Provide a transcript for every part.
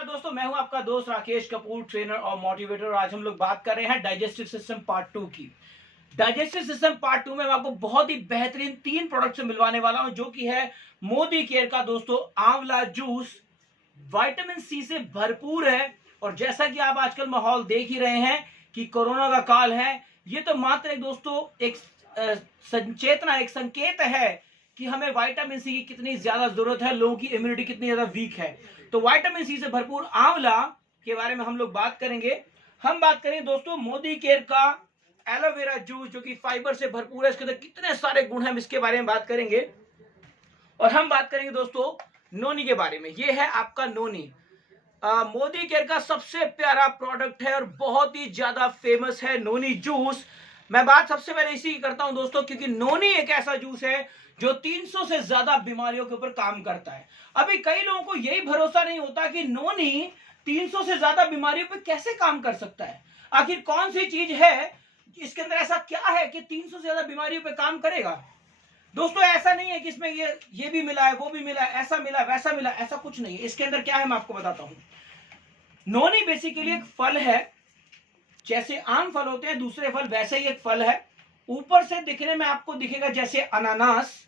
नमस्कार दोस्तों, मैं हूं आपका दोस्त राकेश कपूर, ट्रेनर और मोटिवेटर। और आज हम लोग बात कर रहे हैं डाइजेस्टिव सिस्टम पार्ट 2 की। डाइजेस्टिव सिस्टम पार्ट 2 में मैं आपको बहुत ही बेहतरीन 3 प्रोडक्ट से मिलवाने वाला हूं, जो कि है मोदी केयर का दोस्तों आंवला जूस। विटामिन सी से भरपूर है। और जैसा कि आप आजकल माहौल देख ही रहे हैं कि कोरोना का काल है, ये तो मात्र एक दोस्तों एक संचेतना, एक संकेत है कि हमें विटामिन सी की कितनी ज्यादा जरूरत है, लोगों की इम्यूनिटी कितनी ज्यादा वीक है। तो विटामिन सी से भरपूर आंवला के बारे में हम लोग बात करेंगे। हम बात करेंगे दोस्तों मोदी केयर का एलोवेरा जूस, जो कि फाइबर से भरपूर है, इसके अंदर कितने सारे गुण हैं, इसके बारे में बात करेंगे। और हम बात करेंगे दोस्तों नोनी के बारे में। ये है आपका नोनी, मोदी केयर का सबसे प्यारा प्रोडक्ट है और बहुत ही ज्यादा फेमस है नोनी जूस। मैं बात सबसे पहले इसी की करता हूं दोस्तों, क्योंकि नोनी एक ऐसा जूस है जो 300 से ज्यादा बीमारियों के ऊपर काम करता है। अभी कई लोगों को यही भरोसा नहीं होता कि नोनी 300 से ज्यादा बीमारियों पर कैसे काम कर सकता है। आखिर कौन सी चीज है, इसके अंदर ऐसा क्या है कि 300 से ज्यादा बीमारियों पर काम करेगा। दोस्तों ऐसा नहीं है कि इसमें ये भी मिला है, वो भी मिला है, ऐसा मिला वैसा मिला, ऐसा कुछ नहीं है। इसके अंदर क्या है मैं आपको बताता हूं। नोनी बेसिकली एक फल है, जैसे आम फल होते हैं दूसरे फल, वैसे ही एक फल है। ऊपर से दिखने में आपको दिखेगा जैसे अनानास,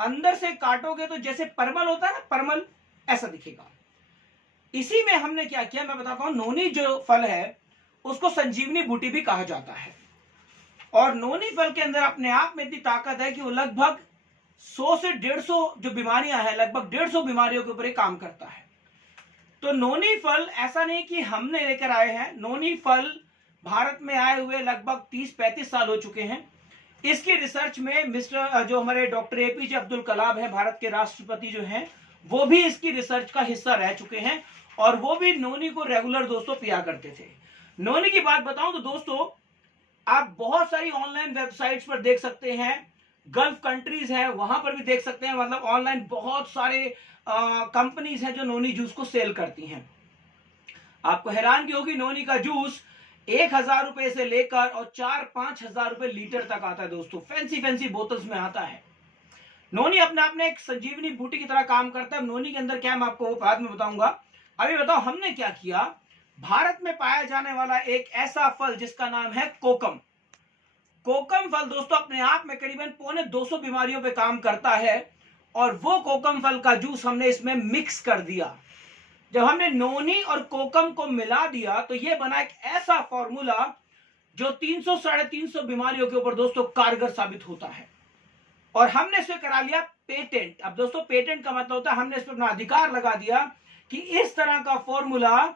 अंदर से काटोगे तो जैसे परमल होता है ना, परमल, ऐसा दिखेगा। इसी में हमने क्या किया मैं बताता हूं। नोनी जो फल है उसको संजीवनी बूटी भी कहा जाता है। और नोनी फल के अंदर अपने आप में इतनी ताकत है कि वो लगभग 100 से 150 जो बीमारियां हैं, लगभग 150 बीमारियों के ऊपर काम करता है। तो नोनी फल ऐसा नहीं कि हमने लेकर आए हैं। नोनी फल भारत में आए हुए लगभग 30-35 साल हो चुके हैं। इसकी रिसर्च में मिस्टर जो हमारे डॉक्टर एपीजे अब्दुल कलाम है, भारत के राष्ट्रपति जो हैं, वो भी इसकी रिसर्च का हिस्सा रह चुके हैं। और वो भी नोनी को रेगुलर दोस्तों पिया करते थे। नोनी की बात बताऊं तो दोस्तों आप बहुत सारी ऑनलाइन वेबसाइट्स पर देख सकते हैं, गल्फ कंट्रीज है वहां पर भी देख सकते हैं। मतलब ऑनलाइन बहुत सारे कंपनीज हैं जो नोनी जूस को सेल करती हैं। आपको हैरानगी होगी, नोनी का जूस 1,000 रुपए से लेकर और 4-5 हजार रुपए लीटर तक आता है दोस्तों। फैंसी फैंसी बोतल्स में आता है। नोनी अपने आप में एक संजीवनी बूटी की तरह काम करता है। नोनी के अंदर क्या है मैं आपको बाद में बताऊंगा। अभी बताओ हमने क्या किया। भारत में पाया जाने वाला एक ऐसा फल जिसका नाम है कोकम। कोकम फल दोस्तों अपने आप में करीबन 250 बीमारियों पे काम करता है। और वो कोकम फल का जूस हमने इसमें मिक्स कर दिया। जब हमने नोनी और कोकम को मिला दिया तो ये बना एक ऐसा फॉर्मूला जो 300-350 बीमारियों के ऊपर दोस्तों कारगर साबित होता है। और हमने इसे करा लिया पेटेंट। अब दोस्तों पेटेंट का मतलब होता है हमने इस पर अपना अधिकार लगा दिया कि इस तरह का फॉर्मूला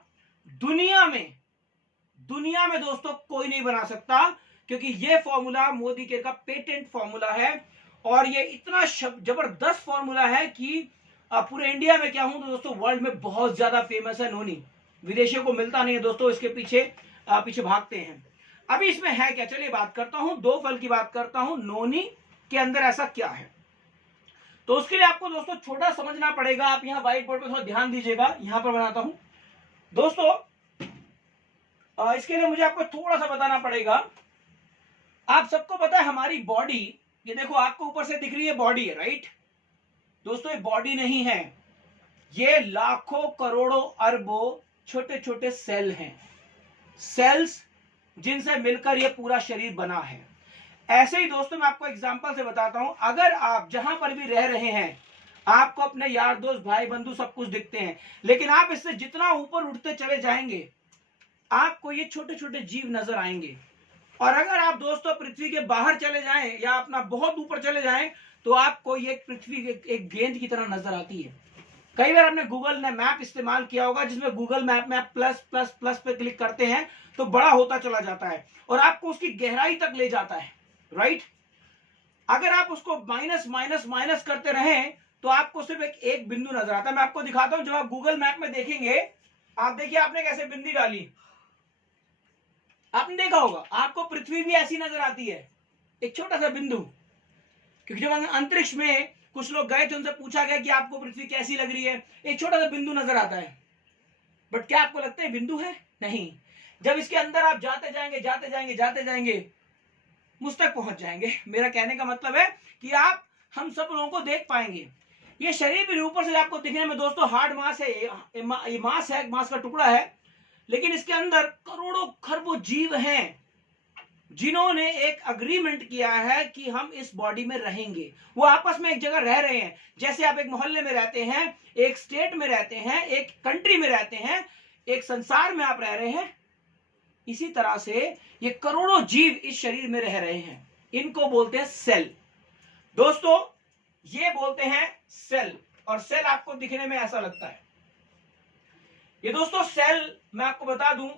दुनिया में दोस्तों कोई नहीं बना सकता, क्योंकि यह फॉर्मूला मोदी केयर का पेटेंट फॉर्मूला है। और ये इतना जबरदस्त फॉर्मूला है कि पूरे इंडिया में क्या हूं तो दोस्तों वर्ल्ड में बहुत ज्यादा फेमस है नोनी। विदेशियों को मिलता नहीं है दोस्तों, इसके पीछे भागते हैं। अभी इसमें है क्या, चलिए बात करता हूं। 2 फल की बात करता हूं, नोनी के अंदर ऐसा क्या है। तो उसके लिए आपको दोस्तों छोटा समझना पड़ेगा। आप यहां व्हाइट बोर्ड पर थोड़ा ध्यान दीजिएगा, यहां पर बनाता हूं दोस्तों। इसके लिए मुझे आपको थोड़ा सा बताना पड़ेगा। आप सबको पता है हमारी बॉडी, ये देखो आपको ऊपर से दिख रही है बॉडी है, राइट दोस्तों। ये बॉडी नहीं है, ये लाखों करोड़ों अरबों छोटे छोटे सेल हैं, सेल्स जिनसे मिलकर ये पूरा शरीर बना है। ऐसे ही दोस्तों मैं आपको एग्जांपल से बताता हूं। अगर आप जहां पर भी रह रहे हैं, आपको अपने यार दोस्त भाई बंधु सब कुछ दिखते हैं, लेकिन आप इससे जितना ऊपर उठते चले जाएंगे आपको ये छोटे छोटे जीव नजर आएंगे। और अगर आप दोस्तों पृथ्वी के बाहर चले जाएं या अपना बहुत ऊपर चले जाएं तो आपको ये पृथ्वी एक गेंद की तरह नजर आती है। कई बार आपने गूगल ने मैप इस्तेमाल किया होगा, जिसमें गूगल मैप में आप प्लस प्लस प्लस पे क्लिक करते हैं तो बड़ा होता चला जाता है और आपको उसकी गहराई तक ले जाता है, राइट। अगर आप उसको माइनस माइनस माइनस करते रहें तो आपको सिर्फ एक बिंदु नजर आता है। मैं आपको दिखाता हूं। जब आप गूगल मैप में देखेंगे, आप देखिए आपने कैसे बिंदी डाली, आपने देखा होगा आपको पृथ्वी भी ऐसी नजर आती है, एक छोटा सा बिंदु। क्योंकि जब अंतरिक्ष में कुछ लोग गए थे, उनसे पूछा गया कि आपको पृथ्वी कैसी लग रही है, एक छोटा सा बिंदु नजर आता है। बट क्या आपको लगता है बिंदु है? नहीं। जब इसके अंदर आप जाते जाएंगे जाते जाएंगे जाते जाएंगे, मुझ तक पहुंच जाएंगे। मेरा कहने का मतलब है कि आप हम सब लोगों को देख पाएंगे। ये शरीर भी ऊपर से आपको दिखने में दोस्तों हार्ड मांस है, ये मांस है, मांस का टुकड़ा है, लेकिन इसके अंदर करोड़ों खरबों जीव हैं जिन्होंने एक अग्रीमेंट किया है कि हम इस बॉडी में रहेंगे। वो आपस में एक जगह रह रहे हैं। जैसे आप एक मोहल्ले में रहते हैं, एक स्टेट में रहते हैं, एक कंट्री में रहते हैं, एक संसार में आप रह रहे हैं, इसी तरह से ये करोड़ों जीव इस शरीर में रह रहे हैं। इनको बोलते हैं सेल। दोस्तों ये बोलते हैं सेल, और सेल आपको दिखने में ऐसा लगता है। ये दोस्तों सेल, मैं आपको बता दूं,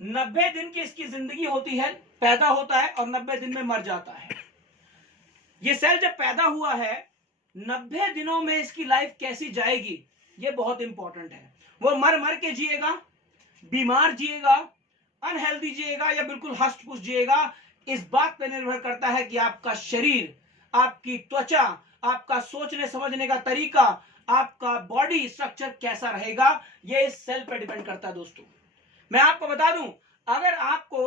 90 दिन की इसकी जिंदगी होती है, पैदा होता है और 90 दिन में मर जाता है। ये सेल जब पैदा हुआ है, 90 दिनों में इसकी लाइफ कैसी जाएगी ये बहुत इंपॉर्टेंट है। वो मर मर के जिएगा, बीमार जिएगा, अनहेल्दी जिएगा, या बिल्कुल हष्ट पुष्ट जिएगा, इस बात पर निर्भर करता है कि आपका शरीर, आपकी त्वचा, आपका सोचने समझने का तरीका, आपका बॉडी स्ट्रक्चर कैसा रहेगा, ये इस सेल पर डिपेंड करता है। दोस्तों मैं आपको बता दूं, अगर आपको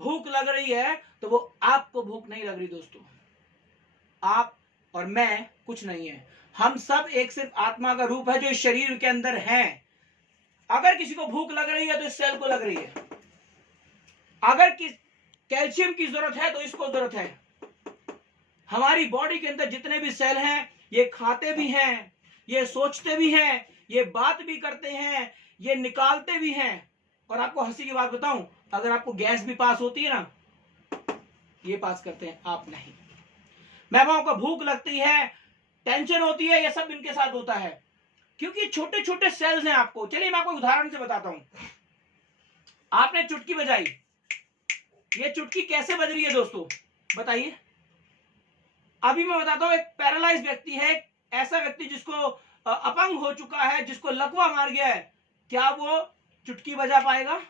भूख लग रही है तो वो आपको भूख नहीं लग रही दोस्तों। आप और मैं कुछ नहीं है, हम सब एक सिर्फ आत्मा का रूप है जो इस शरीर के अंदर है। अगर किसी को भूख लग रही है तो इस सेल को लग रही है। अगर कैल्शियम की जरूरत है तो इसको जरूरत है। हमारी बॉडी के अंदर जितने भी सेल हैं, ये खाते भी हैं, ये सोचते भी हैं, ये बात भी करते हैं, ये निकालते भी हैं। और आपको हंसी की बात बताऊं, अगर आपको गैस भी पास होती है ना, ये पास करते हैं, आप नहीं। महमाओं को भूख लगती है, टेंशन होती है, ये सब इनके साथ होता है, क्योंकि छोटे छोटे सेल्स हैं आपको। चलिए मैं आपको उदाहरण से बताता हूं। आपने चुटकी बजाई, ये चुटकी कैसे बज रही है दोस्तों बताइए। अभी मैं बताता हूं, एक पैरालाइज व्यक्ति है, ऐसा व्यक्ति जिसको अपंग हो चुका है, जिसको लकवा मार गया है, क्या वो चुटकी बजा पाएगा?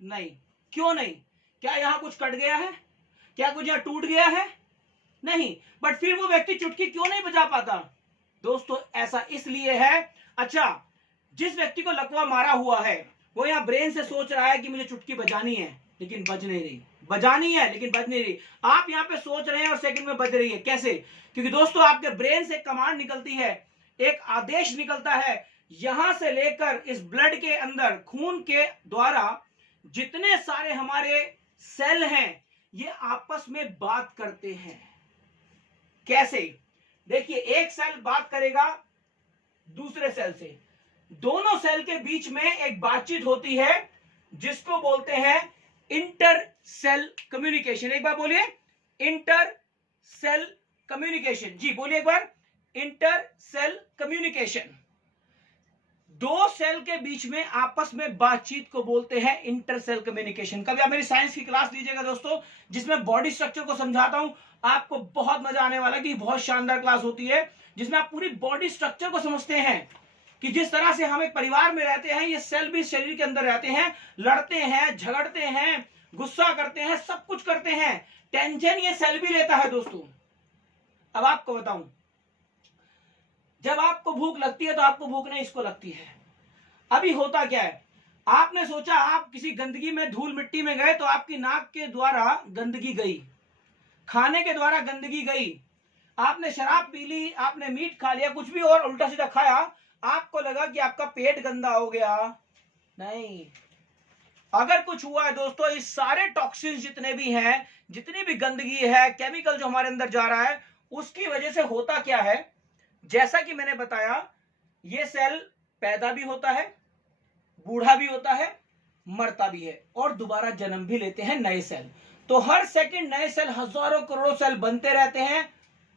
नहीं। क्यों नहीं? क्या यहां कुछ कट गया है? क्या कुछ यहां टूट गया है? नहीं। बट फिर वो व्यक्ति चुटकी क्यों नहीं बजा पाता? दोस्तों ऐसा इसलिए है, अच्छा, जिस व्यक्ति को लकवा मारा हुआ है वो यहां ब्रेन से सोच रहा है कि मुझे चुटकी बजानी है, लेकिन बज नहीं रही। बजानी है लेकिन बज नहीं रही। आप यहां पे सोच रहे हैं और सेकंड में बज रही है। कैसे? क्योंकि दोस्तों आपके ब्रेन से कमांड निकलती है, एक आदेश निकलता है, यहां से लेकर इस ब्लड के अंदर, खून के द्वारा जितने सारे हमारे सेल हैं ये आपस में बात करते हैं। कैसे? देखिए, एक सेल बात करेगा दूसरे सेल से, दोनों सेल के बीच में एक बातचीत होती है जिसको बोलते हैं इंटर सेल कम्युनिकेशन। एक बार बोलिए, इंटर सेल कम्युनिकेशन। जी बोलिए एक बार, इंटर सेल कम्युनिकेशन। दो सेल के बीच में आपस में बातचीत को बोलते हैं इंटर सेल कम्युनिकेशन। कभी आप मेरी साइंस की क्लास लीजिएगा दोस्तों, जिसमें बॉडी स्ट्रक्चर को समझाता हूं, आपको बहुत मजा आने वाला है। कि बहुत शानदार क्लास होती है जिसमें आप पूरी बॉडी स्ट्रक्चर को समझते हैं कि जिस तरह से हम एक परिवार में रहते हैं, ये सेल भी शरीर के अंदर रहते हैं, लड़ते हैं, झगड़ते हैं, गुस्सा करते हैं, सब कुछ करते हैं, टेंशन ये सेल भी लेता है दोस्तों। अब आपको बताऊं, जब आपको भूख लगती है तो आपको भूख नहीं इसको लगती है। अभी होता क्या है, आपने सोचा आप किसी गंदगी में, धूल मिट्टी में गए तो आपकी नाक के द्वारा गंदगी गई, खाने के द्वारा गंदगी गई, आपने शराब पी ली, आपने मीट खा लिया, कुछ भी और उल्टा सीधा खाया, आपको लगा कि आपका पेट गंदा हो गया। नहीं, अगर कुछ हुआ है दोस्तों, इस सारे टॉक्सिन्स जितने भी हैं, जितनी भी गंदगी है, केमिकल जो हमारे अंदर जा रहा है, उसकी वजह से होता क्या है, जैसा कि मैंने बताया, ये सेल पैदा भी होता है, बूढ़ा भी होता है, मरता भी है, और दोबारा जन्म भी लेते हैं नए सेल। तो हर सेकंड नए सेल, हजारों करोड़ों सेल बनते रहते हैं,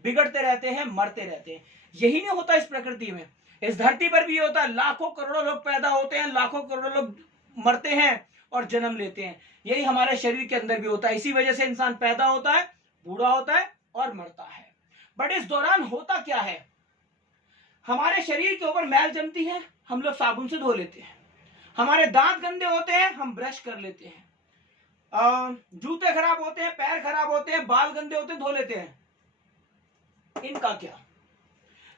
बिगड़ते रहते हैं, मरते रहते हैं। यही नहीं होता इस प्रकृति में, इस धरती पर भी होता है। लाखों करोड़ों लोग पैदा होते हैं, लाखों करोड़ों लोग मरते हैं और जन्म लेते हैं। यही हमारे शरीर के अंदर भी होता है। इसी वजह से इंसान पैदा होता है, बूढ़ा होता है और मरता है। बट इस दौरान होता क्या है, हमारे शरीर के ऊपर मैल जमती है, हम लोग साबुन से धो लेते हैं। हमारे दांत गंदे होते हैं, हम ब्रश कर लेते हैं। जूते खराब होते हैं, पैर खराब होते हैं, बाल गंदे होते हैं, धो लेते हैं। इनका क्या?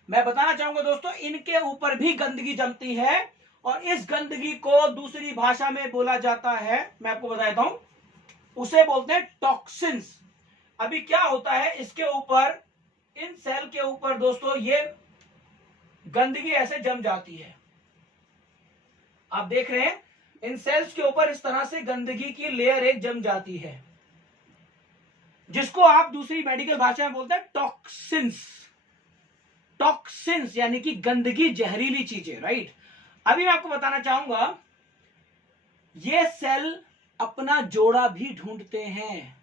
मैं बताना चाहूंगा दोस्तों, इनके ऊपर भी गंदगी जमती है, और इस गंदगी को दूसरी भाषा में बोला जाता है, मैं आपको बता देता हूं, उसे बोलते हैं टॉक्सिन्स। अभी क्या होता है, इसके ऊपर इन सेल के ऊपर दोस्तों ये गंदगी ऐसे जम जाती है। आप देख रहे हैं इन सेल्स के ऊपर इस तरह से गंदगी की लेयर एक जम जाती है, जिसको आप दूसरी मेडिकल भाषा में बोलते हैं टॉक्सिन्स। टॉक्सिन्स यानी कि गंदगी, जहरीली चीजें, राइट। अभी मैं आपको बताना चाहूंगा ये सेल अपना जोड़ा भी ढूंढते हैं।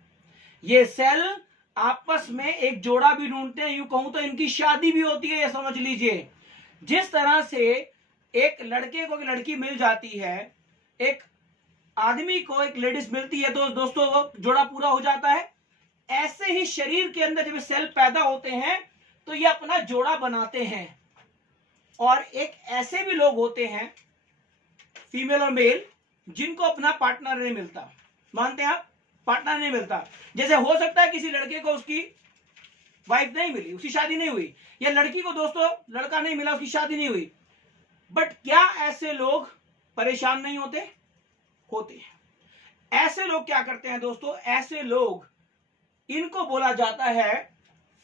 ये सेल आपस में एक जोड़ा भी ढूंढते हैं, यूं कहूं तो इनकी शादी भी होती है, ये समझ लीजिए। जिस तरह से एक लड़के को एक लड़की मिल जाती है, एक आदमी को एक लेडीज मिलती है, तो दोस्तों वो जोड़ा पूरा हो जाता है। ऐसे ही शरीर के अंदर जब सेल पैदा होते हैं तो ये अपना जोड़ा बनाते हैं। और एक ऐसे भी लोग होते हैं, फीमेल और मेल, जिनको अपना पार्टनर नहीं मिलता। मानते हैं आप, पार्टनर नहीं मिलता। जैसे हो सकता है किसी लड़के को उसकी वाइफ नहीं मिली, उसकी शादी नहीं हुई, या लड़की को दोस्तों लड़का नहीं मिला, उसकी शादी नहीं हुई। बट क्या ऐसे लोग परेशान नहीं होते? होते हैं। ऐसे लोग क्या करते हैं दोस्तों? ऐसे लोग, इनको बोला जाता है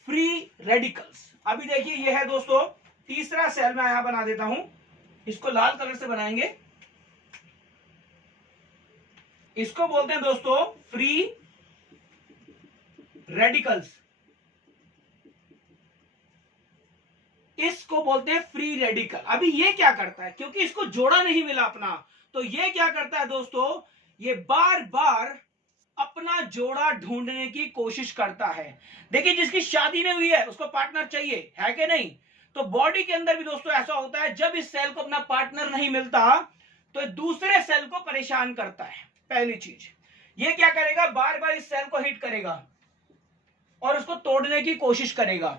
फ्री रेडिकल्स। अभी देखिए ये है दोस्तों तीसरा सेल, मैं यहां बना देता हूं, इसको लाल कलर से बनाएंगे। इसको बोलते हैं दोस्तों फ्री रेडिकल्स। इसको बोलते हैं फ्री रेडिकल। अभी ये क्या करता है, क्योंकि इसको जोड़ा नहीं मिला अपना, तो ये क्या करता है दोस्तों, ये बार बार अपना जोड़ा ढूंढने की कोशिश करता है। देखिए जिसकी शादी नहीं हुई है उसको पार्टनर चाहिए, है कि नहीं? तो बॉडी के अंदर भी दोस्तों ऐसा होता है, जब इस सेल को अपना पार्टनर नहीं मिलता तो दूसरे सेल को परेशान करता है। पहली चीज, ये क्या करेगा, बार बार इस सेल को हिट करेगा और उसको तोड़ने की कोशिश करेगा।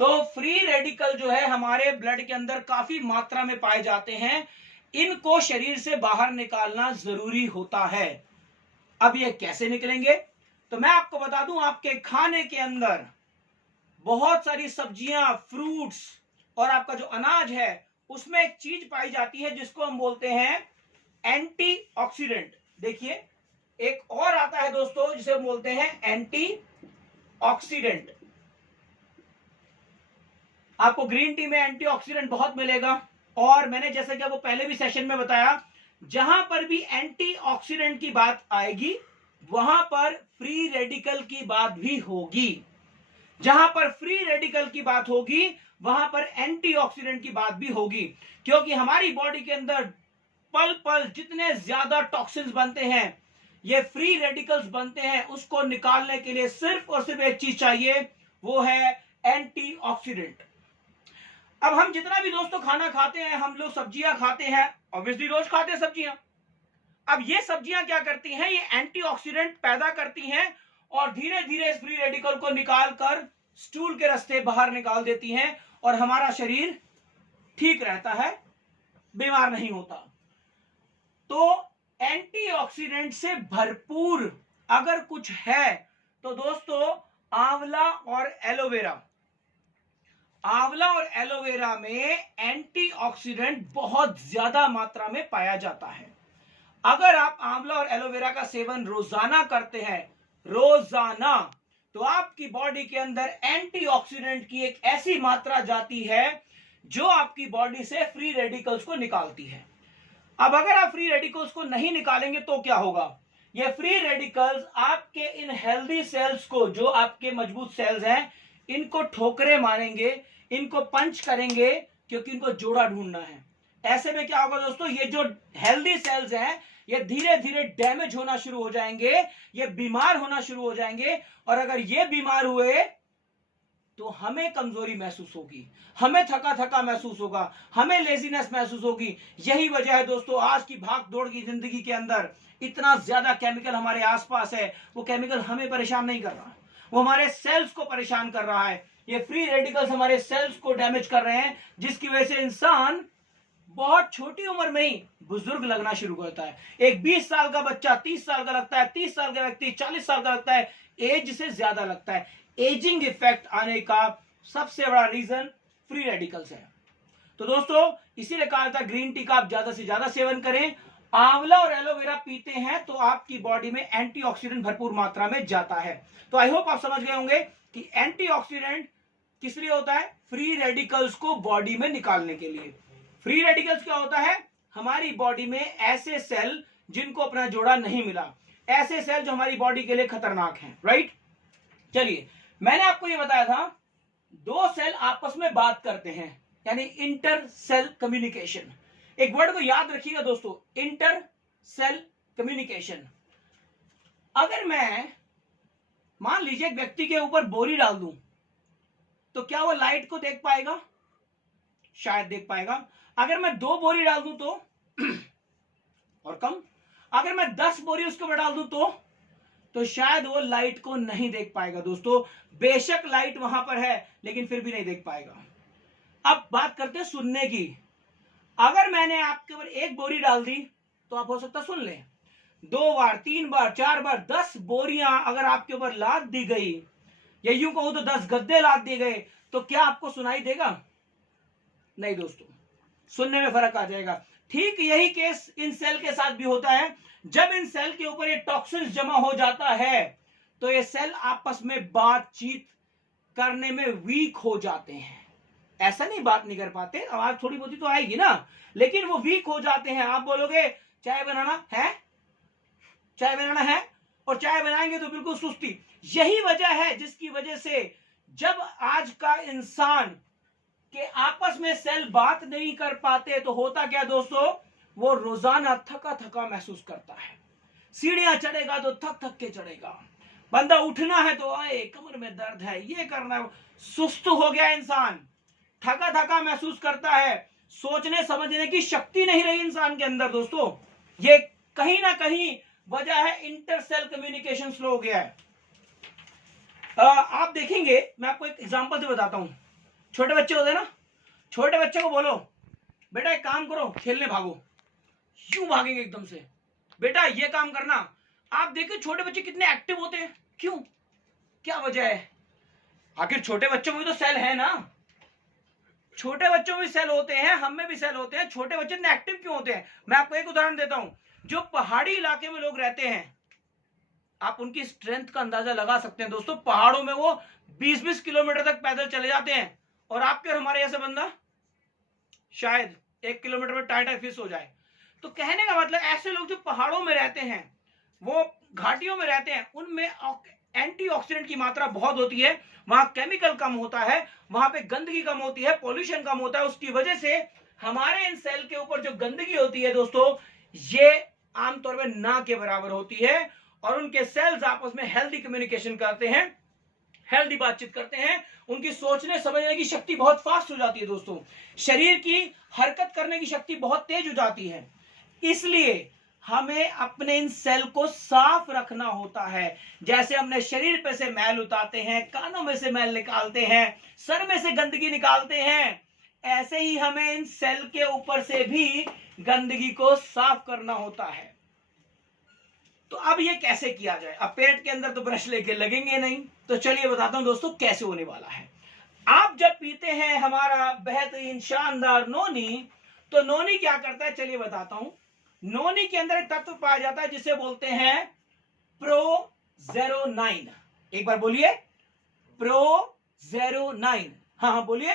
तो फ्री रेडिकल जो है हमारे ब्लड के अंदर काफी मात्रा में पाए जाते हैं, इनको शरीर से बाहर निकालना जरूरी होता है। अब ये कैसे निकलेंगे? तो मैं आपको बता दूं, आपके खाने के अंदर बहुत सारी सब्जियां, फ्रूट्स और आपका जो अनाज है उसमें एक चीज पाई जाती है जिसको हम बोलते हैं एंटीऑक्सीडेंट। देखिए एक और आता है दोस्तों जिसे हम बोलते हैं एंटीऑक्सीडेंट। आपको ग्रीन टी में एंटीऑक्सीडेंट बहुत मिलेगा, और मैंने जैसे कि आपको पहले भी सेशन में बताया, जहां पर भी एंटीऑक्सीडेंट की बात आएगी वहां पर फ्री रेडिकल की बात भी होगी। जहां पर फ्री रेडिकल की बात होगी वहां पर एंटीऑक्सीडेंट की बात भी होगी, क्योंकि हमारी बॉडी के अंदर पल पल जितने ज्यादा टॉक्सिन्स बनते हैं, ये फ्री रेडिकल्स बनते हैं, उसको निकालने के लिए सिर्फ और सिर्फ एक चीज चाहिए, वो है एंटीऑक्सीडेंट। अब हम जितना भी दोस्तों खाना खाते हैं, हम लोग सब्जियां खाते हैं, ऑब्वियसली रोज खाते हैं सब्जियां। अब ये सब्जियां क्या करती हैं, ये एंटीऑक्सीडेंट पैदा करती हैं और धीरे धीरे इस फ्री रेडिकल को निकालकर स्टूल के रास्ते बाहर निकाल देती हैं, और हमारा शरीर ठीक रहता है, बीमार नहीं होता। तो एंटीऑक्सीडेंट से भरपूर अगर कुछ है तो दोस्तों आंवला और एलोवेरा। आंवला और एलोवेरा में एंटीऑक्सीडेंट बहुत ज्यादा मात्रा में पाया जाता है। अगर आप आंवला और एलोवेरा का सेवन रोजाना करते हैं, रोजाना, तो आपकी बॉडी के अंदर एंटीऑक्सीडेंट की एक ऐसी मात्रा जाती है जो आपकी बॉडी से फ्री रेडिकल्स को निकालती है। अब अगर आप फ्री रेडिकल्स को नहीं निकालेंगे तो क्या होगा, ये फ्री रेडिकल्स आपके इन हेल्दी सेल्स को, जो आपके मजबूत सेल्स हैं, इनको ठोकरे मारेंगे, इनको पंच करेंगे, क्योंकि इनको जोड़ा ढूंढना है। ऐसे में क्या होगा दोस्तों, ये जो हेल्दी सेल्स हैं ये धीरे धीरे डैमेज होना शुरू हो जाएंगे, ये बीमार होना शुरू हो जाएंगे, और अगर ये बीमार हुए तो हमें कमजोरी महसूस होगी, हमें थका थका महसूस होगा, हमें लेजीनेस महसूस होगी। यही वजह है दोस्तों आज की भाग दौड़ की जिंदगी के अंदर इतना ज्यादा केमिकल हमारे आसपास है। वो केमिकल हमें परेशान नहीं कर रहा, वो हमारे सेल्स को परेशान कर रहा है। ये फ्री रेडिकल्स हमारे सेल्स को डैमेज कर रहे हैं, जिसकी वजह से इंसान बहुत छोटी उम्र में ही बुजुर्ग लगना शुरू करता है। एक 20 साल का बच्चा 30 साल का लगता है, 30 साल का व्यक्ति 40 साल का लगता है, एज से ज्यादा लगता है। एजिंग इफेक्ट आने का सबसे बड़ा रीजन फ्री रेडिकल्स है। तो दोस्तों इसीलिए कहा था ग्रीन टी का आप ज्यादा से ज्यादा सेवन करें। आंवला और एलोवेरा पीते हैं तो आपकी बॉडी में एंटीऑक्सीडेंट भरपूर मात्रा में जाता है। तो आई होप आप समझ गए होंगे कि एंटीऑक्सीडेंट किस लिए होता है? फ्री रेडिकल्स को बॉडी में निकालने के लिए। फ्री रेडिकल्स क्या होता है? हमारी बॉडी में ऐसे सेल जिनको अपना जोड़ा नहीं मिला, ऐसे सेल जो हमारी बॉडी के लिए खतरनाक हैं, राइट। चलिए, मैंने आपको ये बताया था दो सेल आपस में बात करते हैं, यानी इंटर सेल कम्युनिकेशन। एक वर्ड को याद रखिएगा दोस्तों, इंटर सेल कम्युनिकेशन। अगर मैं मान लीजिए एक व्यक्ति के ऊपर बोरी डाल दूं तो क्या वो लाइट को देख पाएगा? शायद देख पाएगा। अगर मैं 2 बोरी डाल दूं तो और कम। अगर मैं 10 बोरी उसके ऊपर डाल दूं तो शायद वो लाइट को नहीं देख पाएगा दोस्तों। बेशक लाइट वहां पर है लेकिन फिर भी नहीं देख पाएगा। अब बात करते हैं सुनने की। अगर मैंने आपके ऊपर 1 बोरी डाल दी तो आप हो सकता सुन लें। 2 बार, 3 बार, 4 बार, 10 बोरियां अगर आपके ऊपर लाद दी गई, या यूं कहूं तो 10 गद्दे लाद दिए गए, तो क्या आपको सुनाई देगा? नहीं दोस्तों, सुनने में फर्क आ जाएगा। ठीक यही केस इन सेल के साथ भी होता है। जब इन सेल के ऊपर ये टॉक्सिन्स जमा हो जाता है तो ये सेल आपस में बातचीत करने में वीक हो जाते हैं। ऐसा नहीं बात नहीं कर पाते, आवाज थोड़ी बहुत तो आएगी ना, लेकिन वो वीक हो जाते हैं। आप बोलोगे चाय बनाना है, चाय बनाना है, और चाय बनाएंगे तो बिल्कुल सुस्ती। यही वजह है जिसकी वजह से जब आज का इंसान के आपस में सेल बात नहीं कर पाते तो होता क्या दोस्तों? वो रोजाना थका थका महसूस करता है। सीढ़ियां चढ़ेगा तो थक थक के चढ़ेगा। बंदा उठना है तो आए कमर में दर्द है, ये करना है, सुस्त हो गया इंसान, थका थका महसूस करता है। सोचने समझने की शक्ति नहीं रही इंसान के अंदर दोस्तों। ये कहीं ना कहीं वजह है इंटरसेल कम्युनिकेशन स्लो हो गया है। आप देखेंगे, मैं आपको एक एग्जांपल से बताता हूं। छोटे बच्चे होते हैं ना, छोटे बच्चे को बोलो बेटा एक काम करो, खेलने भागो, यूं भागेंगे एकदम से। बेटा ये काम करना। आप देखिए छोटे बच्चे कितने एक्टिव होते हैं। क्यों? क्या वजह है? आखिर छोटे बच्चों में भी तो सेल है ना, छोटे बच्चों में भी सेल होते हैं, हम में भी सेल होते हैं। छोटे बच्चे इतने एक्टिव क्यों होते हैं? मैं आपको एक उदाहरण देता हूं। जो पहाड़ी इलाके में लोग रहते हैं, आप उनकी स्ट्रेंथ का अंदाजा लगा सकते हैं दोस्तों। पहाड़ों में वो 20-20 किलोमीटर तक पैदल चले जाते हैं, और आपके और हमारे जैसे बंदा शायद 1 किलोमीटर में टाइट फिस हो जाए। तो कहने का मतलब ऐसे लोग जो पहाड़ों में रहते हैं, वो घाटियों में रहते हैं, उनमें एंटीऑक्सीडेंट की मात्रा बहुत होती है, वहां केमिकल कम होता है, वहां पे गंदगी कम होती है, पॉल्यूशन कम होता है। उसकी वजह से हमारे इन सेल के ऊपर जो गंदगी होती है दोस्तों, ये आमतौर पर ना के बराबर होती है, और उनके सेल्स आपस में हेल्दी कम्युनिकेशन करते हैं, हेल्दी बातचीत करते हैं। उनकी सोचने समझने की शक्ति बहुत फास्ट हो जाती है दोस्तों। शरीर की हरकत करने की शक्ति बहुत तेज हो जाती है। इसलिए हमें अपने इन सेल को साफ रखना होता है। जैसे हमने शरीर पे से मैल उतारते हैं, कानों में से मैल निकालते हैं, सर में से गंदगी निकालते हैं, ऐसे ही हमें इन सेल के ऊपर से भी गंदगी को साफ करना होता है। तो अब ये कैसे किया जाए? अब पेट के अंदर तो ब्रश लेके लगेंगे नहीं, तो चलिए बताता हूं दोस्तों कैसे होने वाला है। आप जब पीते हैं हमारा बेहतरीन शानदार नोनी, तो नोनी क्या करता है चलिए बताता हूं। नोनी के अंदर एक तत्व पाया जाता है जिसे बोलते हैं प्रोजेरोनाइन। एक बार बोलिए, प्रोजेरोनाइन। हाँ बोलिए,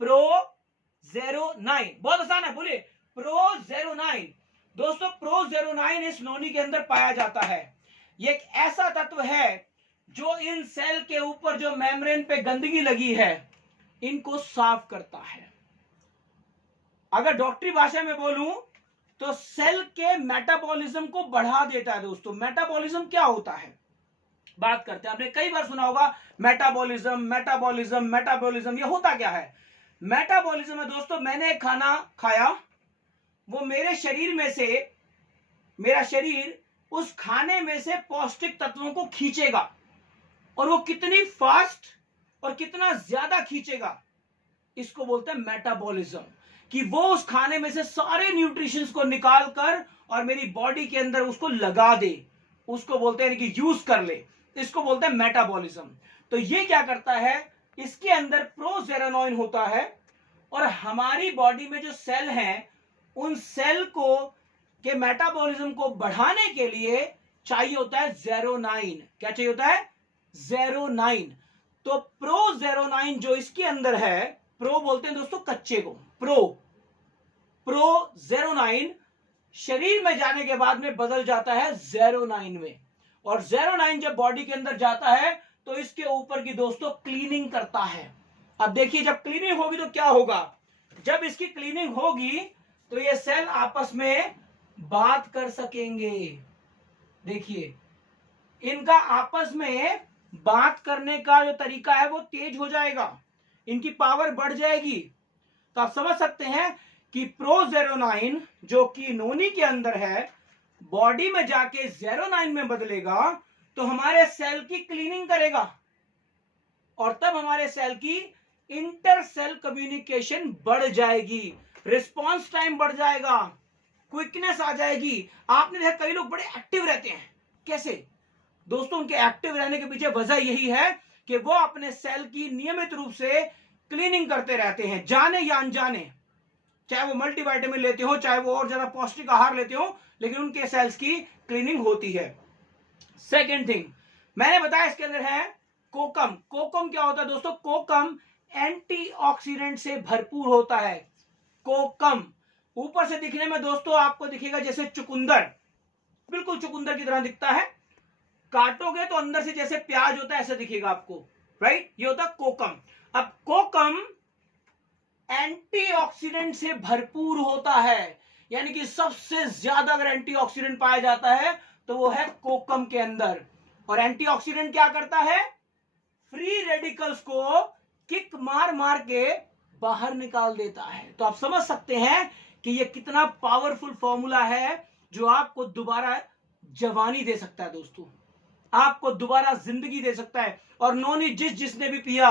प्रोजेरोनाइन। बहुत आसान है, बोलिए प्रोजेरोनाइन। दोस्तों प्रोजेरोनाइन इस नोनी के अंदर पाया जाता है। ये एक ऐसा तत्व है जो इन सेल के ऊपर जो मेम्ब्रेन पे गंदगी लगी है, इनको साफ करता है। अगर डॉक्टरी भाषा में बोलूं तो सेल के मेटाबॉलिज्म को बढ़ा देता है दोस्तों। मेटाबॉलिज्म क्या होता है बात करते हैं। आपने कई बार सुना होगा मेटाबॉलिज्म मेटाबॉलिज्म मेटाबॉलिज्म। ये होता क्या है? मेटाबॉलिज्म है दोस्तों, मैंने खाना खाया, वो मेरे शरीर में से, मेरा शरीर उस खाने में से पौष्टिक तत्वों को खींचेगा, और वो कितनी फास्ट और कितना ज्यादा खींचेगा, इसको बोलते हैं मेटाबॉलिज्म। कि वो उस खाने में से सारे न्यूट्रिशंस को निकाल कर और मेरी बॉडी के अंदर उसको लगा दे, उसको बोलते हैं कि यूज कर ले, इसको बोलते हैं मेटाबॉलिज्म। तो ये क्या करता है, इसके अंदर प्रोजेरोनाइन होता है, और हमारी बॉडी में जो सेल हैं उन सेल को कि मेटाबॉलिज्म को बढ़ाने के लिए चाहिए होता है ज़ेरोनाइन। क्या चाहिए होता है? ज़ेरोनाइन। तो प्रोजेरोनाइन जो इसके अंदर है, प्रो बोलते हैं दोस्तों कच्चे को, प्रोजेरोनाइन शरीर में जाने के बाद में बदल जाता है ज़ेरोनाइन में, और ज़ेरोनाइन जब बॉडी के अंदर जाता है तो इसके ऊपर की दोस्तों क्लीनिंग करता है। अब देखिए, जब क्लीनिंग होगी तो क्या होगा? जब इसकी क्लीनिंग होगी तो ये सेल आपस में बात कर सकेंगे। देखिए, इनका आपस में बात करने का जो तरीका है वो तेज हो जाएगा, इनकी पावर बढ़ जाएगी। तो आप समझ सकते हैं कि प्रोजेरोनाइन जो कि नोनी के अंदर है, बॉडी में जाके ज़ेरोनाइन में बदलेगा तो हमारे सेल की क्लीनिंग करेगा, और तब हमारे सेल की इंटर सेल कम्युनिकेशन बढ़ जाएगी, रिस्पॉन्स टाइम बढ़ जाएगा, क्विकनेस आ जाएगी। आपने देखा कई लोग बड़े एक्टिव रहते हैं। कैसे दोस्तों? उनके एक्टिव रहने के पीछे वजह यही है कि वो अपने सेल की नियमित रूप से क्लीनिंग करते रहते हैं, जाने या अनजाने, चाहे वो मल्टीविटामिन लेते हो, चाहे वो और ज्यादा पौष्टिक आहार लेते हो, लेकिन उनके सेल्स की क्लीनिंग होती है। सेकेंड थिंग मैंने बताया इसके अंदर है कोकम। कोकम क्या होता है दोस्तों? कोकम एंटीऑक्सीडेंट से भरपूर होता है। कोकम ऊपर से दिखने में दोस्तों आपको दिखेगा जैसे चुकंदर, बिल्कुल चुकंदर की तरह दिखता है, काटोगे तो अंदर से जैसे प्याज होता है ऐसा दिखेगा आपको, राइट? ये होता है कोकम। अब कोकम एंटीऑक्सीडेंट से भरपूर होता है, यानी कि सबसे ज्यादा अगर एंटीऑक्सीडेंट पाया जाता है तो वो है कोकम के अंदर। और एंटीऑक्सीडेंट क्या करता है? फ्री रेडिकल्स को किक मार मार के बाहर निकाल देता है। तो आप समझ सकते हैं कि ये कितना पावरफुल फॉर्मूला है जो आपको दोबारा जवानी दे सकता है दोस्तों, आपको दोबारा जिंदगी दे सकता है। और नोनी जिसने भी पिया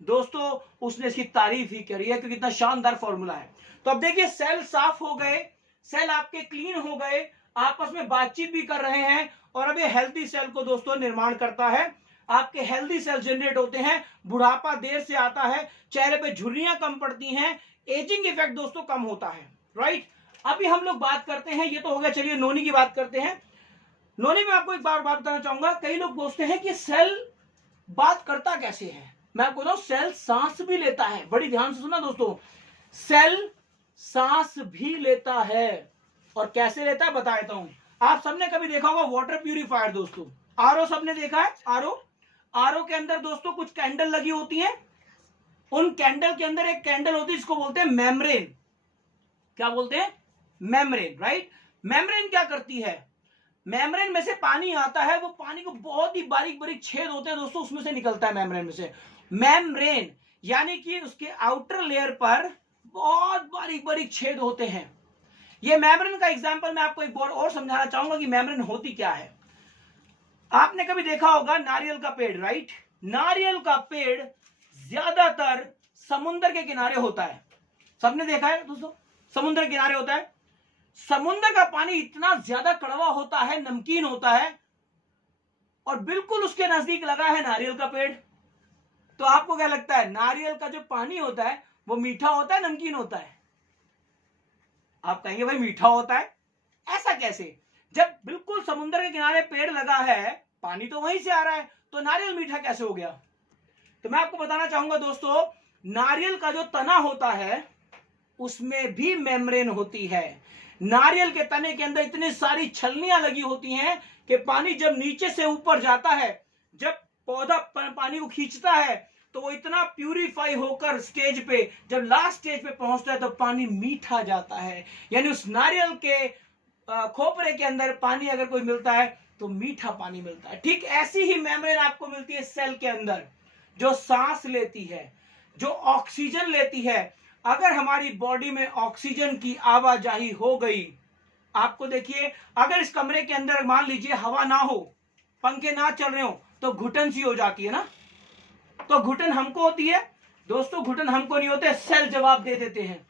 दोस्तों उसने इसकी तारीफ ही करी है, क्योंकि इतना शानदार फॉर्मूला है। तो अब देखिए, सेल साफ हो गए, सेल आपके क्लीन हो गए, आपस में बातचीत भी कर रहे हैं, और अब ये हेल्दी सेल को दोस्तों निर्माण करता है। आपके हेल्दी सेल जनरेट होते हैं, बुढ़ापा देर से आता है, चेहरे पे झुर्रियां कम पड़ती हैं, एजिंग इफेक्ट दोस्तों कम होता है, राइट? अभी हम लोग बात करते हैं, ये तो हो गया, चलिए नोनी की बात करते हैं। नोनी में आपको एक बात बताना चाहूंगा, कई लोग पूछते हैं कि सेल बात करता कैसे है। मैं आपको बताऊं, सेल सांस भी लेता है। बड़ी ध्यान से सुना दोस्तों, सेल सांस भी लेता है। और कैसे लेता है बता देता हूं। आप सबने कभी देखा होगा वाटर प्यूरिफायर दोस्तों, आरओ सबने देखा है। आरओ के अंदर दोस्तों कुछ कैंडल लगी होती हैं, उन कैंडल के अंदर एक कैंडल होती है जिसको बोलते हैं मेम्ब्रेन। क्या बोलते हैं? Membrane, right? मेम्ब्रेन क्या करती है? मेम्ब्रेन में से पानी आता है, वो पानी को बहुत ही बारीक बारीक छेद होते हैं दोस्तों, उसमें से निकलता है मेम्ब्रेन में से। मेम्ब्रेन यानी कि उसके आउटर लेयर पर बहुत बारीक बारीक छेद होते हैं। ये मेम्ब्रेन का एग्जांपल मैं आपको एक बार और समझाना चाहूंगा कि मेम्ब्रेन होती क्या है। आपने कभी देखा होगा नारियल का पेड़, राइट? नारियल का पेड़ ज्यादातर समुद्र के किनारे होता है। सबने देखा है दोस्तों, समुद्र के किनारे होता है। समुद्र का पानी इतना ज्यादा कड़वा होता है, नमकीन होता है, और बिल्कुल उसके नजदीक लगा है नारियल का पेड़। तो आपको क्या लगता है, नारियल का जो पानी होता है वो मीठा होता है, नमकीन होता है? आप कहेंगे भाई मीठा होता है, ऐसा कैसे? जब बिल्कुल समुद्र के किनारे पेड़ लगा है, पानी तो वहीं से आ रहा है, तो नारियल मीठा कैसे हो गया? तो मैं आपको बताना चाहूंगा दोस्तों, नारियल का जो तना होता है उसमें भी मेम्ब्रेन होती है। नारियल के तने के अंदर इतनी सारी छलनियां लगी होती हैं कि पानी जब नीचे से ऊपर जाता है, जब पौधा पानी को खींचता है, तो वो इतना प्यूरिफाई होकर स्टेज पे, जब लास्ट स्टेज पे पहुंचता है तो पानी मीठा जाता है। यानी उस नारियल के खोपरे के अंदर पानी अगर कोई मिलता है तो मीठा पानी मिलता है। ठीक ऐसी ही मेम्ब्रेन आपको मिलती है सेल के अंदर, जो सांस लेती है, जो ऑक्सीजन लेती है। अगर हमारी बॉडी में ऑक्सीजन की आवाजाही हो गई, आपको देखिए, अगर इस कमरे के अंदर मान लीजिए हवा ना हो, पंखे ना चल रहे हो, तो घुटन सी हो जाती है ना। तो घुटन हमको होती है दोस्तों, घुटन हमको नहीं होते, सेल जवाब दे देते हैं,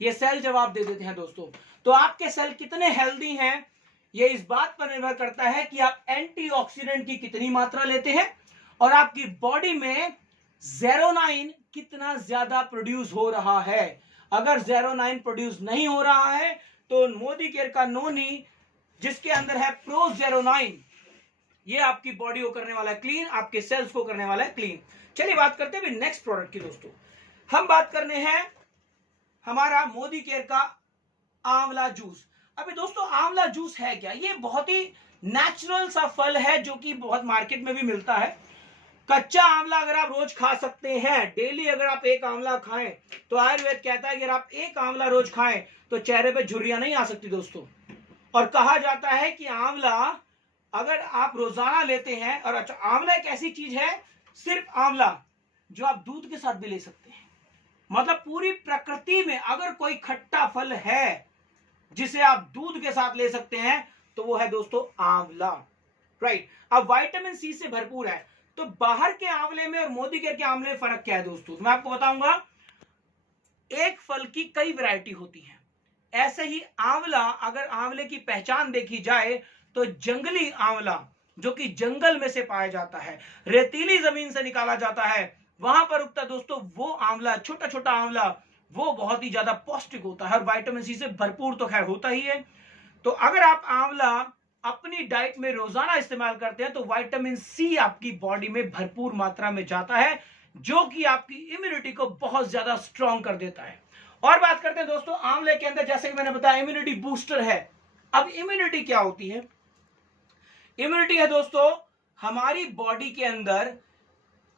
ये सेल जवाब दे देते हैं दोस्तों। तो आपके सेल कितने हेल्दी हैं ये इस बात पर निर्भर करता है कि आप एंटीऑक्सीडेंट की कितनी मात्रा लेते हैं, और आपकी बॉडी में ज़ेरोनाइन कितना ज्यादा प्रोड्यूस हो रहा है। अगर ज़ेरोनाइन प्रोड्यूस नहीं हो रहा है तो मोदी केयर का नोनी जिसके अंदर है प्रोजेरोनाइन, ये आपकी बॉडी को करने वाला है क्लीन, आपके सेल्स को करने वाला है क्लीन। चलिए बात करते हैं नेक्स्ट प्रोडक्ट की दोस्तों। हम बात करने हैं हमारा मोदी केयर का आंवला जूस। अभी दोस्तों आंवला जूस है क्या? ये बहुत ही नेचुरल सा फल है जो कि बहुत मार्केट में भी मिलता है। कच्चा आंवला अगर आप रोज खा सकते हैं, डेली अगर आप एक आंवला खाएं, तो आयुर्वेद कहता है कि अगर आप एक आंवला रोज खाएं तो चेहरे पे झुर्रियां नहीं आ सकती दोस्तों। और कहा जाता है कि आंवला अगर आप रोजाना लेते हैं, और अच्छा आंवला एक ऐसी चीज है, सिर्फ आंवला जो आप दूध के साथ भी ले सकते हैं। मतलब पूरी प्रकृति में अगर कोई खट्टा फल है जिसे आप दूध के साथ ले सकते हैं तो वो है दोस्तों आंवला, राइट। अब विटामिन सी से भरपूर है। तो बाहर के आंवले में और मोदी केयर के आंवले में फर्क क्या है दोस्तों? मैं आपको बताऊंगा। एक फल की कई वैरायटी होती है, ऐसे ही आंवला, अगर आंवले की पहचान देखी जाए तो जंगली आंवला जो कि जंगल में से पाया जाता है, रेतीली जमीन से निकाला जाता है, वहां पर उगता दोस्तों वो आंवला, छोटा छोटा आंवला, वो बहुत ही ज्यादा पौष्टिक होता है और विटामिन सी से भरपूर तो खैर होता ही है। तो अगर आप आंवला अपनी डाइट में रोजाना इस्तेमाल करते हैं तो विटामिन सी आपकी बॉडी में भरपूर मात्रा में जाता है, जो कि आपकी इम्यूनिटी को बहुत ज्यादा स्ट्रांग कर देता है। और बात करते हैं दोस्तों आंवले के अंदर, जैसे कि मैंने बताया इम्यूनिटी बूस्टर है। अब इम्यूनिटी क्या होती है? इम्यूनिटी है दोस्तों हमारी बॉडी के अंदर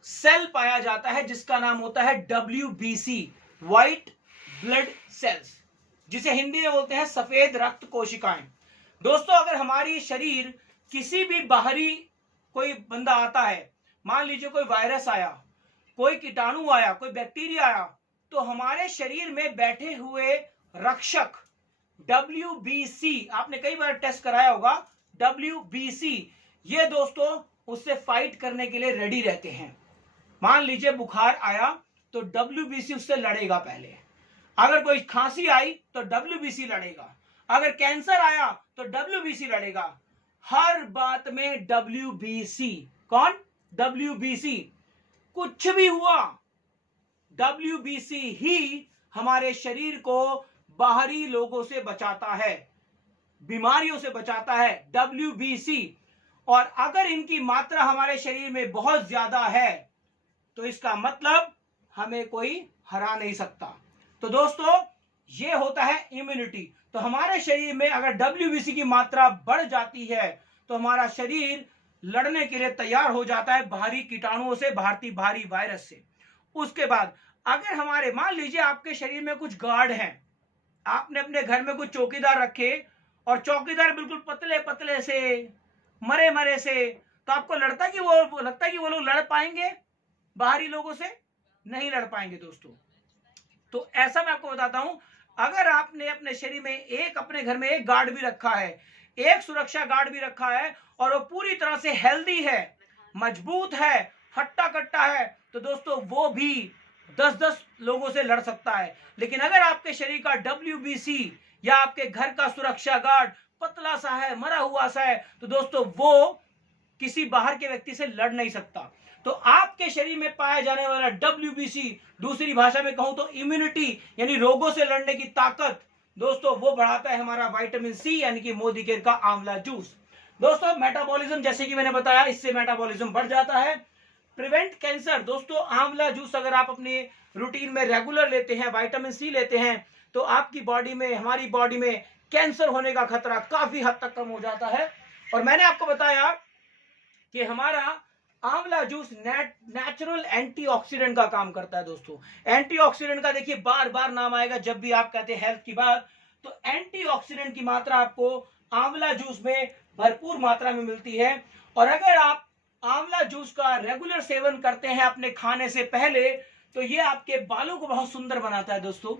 सेल पाया जाता है जिसका नाम होता है WBC, व्हाइट ब्लड सेल्स, जिसे हिंदी में बोलते हैं सफेद रक्त कोशिकाएं। दोस्तों अगर हमारी शरीर किसी भी बाहरी कोई बंदा आता है, मान लीजिए कोई वायरस आया, कोई कीटाणु आया, कोई बैक्टीरिया आया, तो हमारे शरीर में बैठे हुए रक्षक WBC, आपने कई बार टेस्ट कराया होगा, WBC ये दोस्तों उससे फाइट करने के लिए रेडी रहते हैं। मान लीजिए बुखार आया तो WBC उससे लड़ेगा पहले, अगर कोई खांसी आई तो WBC लड़ेगा, अगर कैंसर आया तो WBC लड़ेगा। हर बात में WBC, कौन? WBC। कुछ भी हुआ WBC ही हमारे शरीर को बाहरी लोगों से बचाता है, बीमारियों से बचाता है, WBC। और अगर इनकी मात्रा हमारे शरीर में बहुत ज्यादा है तो इसका मतलब हमें कोई हरा नहीं सकता। तो दोस्तों ये होता है इम्यूनिटी। तो हमारे शरीर में अगर WBC की मात्रा बढ़ जाती है तो हमारा शरीर लड़ने के लिए तैयार हो जाता है बाहरी कीटाणुओं से, भारी वायरस से। उसके बाद अगर हमारे, मान लीजिए आपके शरीर में कुछ गार्ड हैं, आपने अपने घर में कुछ चौकीदार रखे और चौकीदार बिल्कुल पतले पतले से, मरे मरे से, तो आपको लगता है कि वो लोग लड़ पाएंगे बाहरी लोगों से? नहीं लड़ पाएंगे दोस्तों। तो ऐसा मैं आपको बताता हूं, अगर आपने अपने शरीर में अपने घर में एक गार्ड भी रखा है, एक सुरक्षा गार्ड भी रखा है, और वो पूरी तरह से हेल्दी है, मजबूत है, हट्टा कट्टा है, तो दोस्तों वो भी 10-10 लोगों से लड़ सकता है। लेकिन अगर आपके शरीर का WBC या आपके घर का सुरक्षा गार्ड पतला सा है, मरा हुआ सा है, तो दोस्तों वो किसी बाहर के व्यक्ति से लड़ नहीं सकता। तो आपके शरीर में पाया जाने वाला WBC, दूसरी भाषा में कहूं तो इम्यूनिटी, यानी रोगों से लड़ने की ताकत, दोस्तों वो बढ़ाता है हमारा विटामिन सी, यानी कि मोदी केयर का आंवला जूस। दोस्तों मेटाबॉलिज्म, जैसे कि मैंने बताया, इससे मेटाबॉलिज्म बढ़ जाता है। प्रिवेंट कैंसर, दोस्तों आंवला जूस अगर आप अपने रूटीन में रेगुलर लेते हैं, विटामिन सी लेते हैं, तो आपकी बॉडी में, हमारी बॉडी में कैंसर होने का खतरा काफी हद तक कम हो जाता है। और मैंने आपको बताया कि हमारा आंवला जूस नेचुरल एंटीऑक्सीडेंट का काम करता है दोस्तों। एंटीऑक्सीडेंट का देखिए बार बार नाम आएगा जब भी आप कहते हैं हेल्थ की बात, तो एंटीऑक्सीडेंट की मात्रा आपको आंवला जूस में भरपूर मात्रा में मिलती है। और अगर आप आंवला जूस का रेगुलर सेवन करते हैं अपने खाने से पहले, तो ये आपके बालों को बहुत सुंदर बनाता है दोस्तों,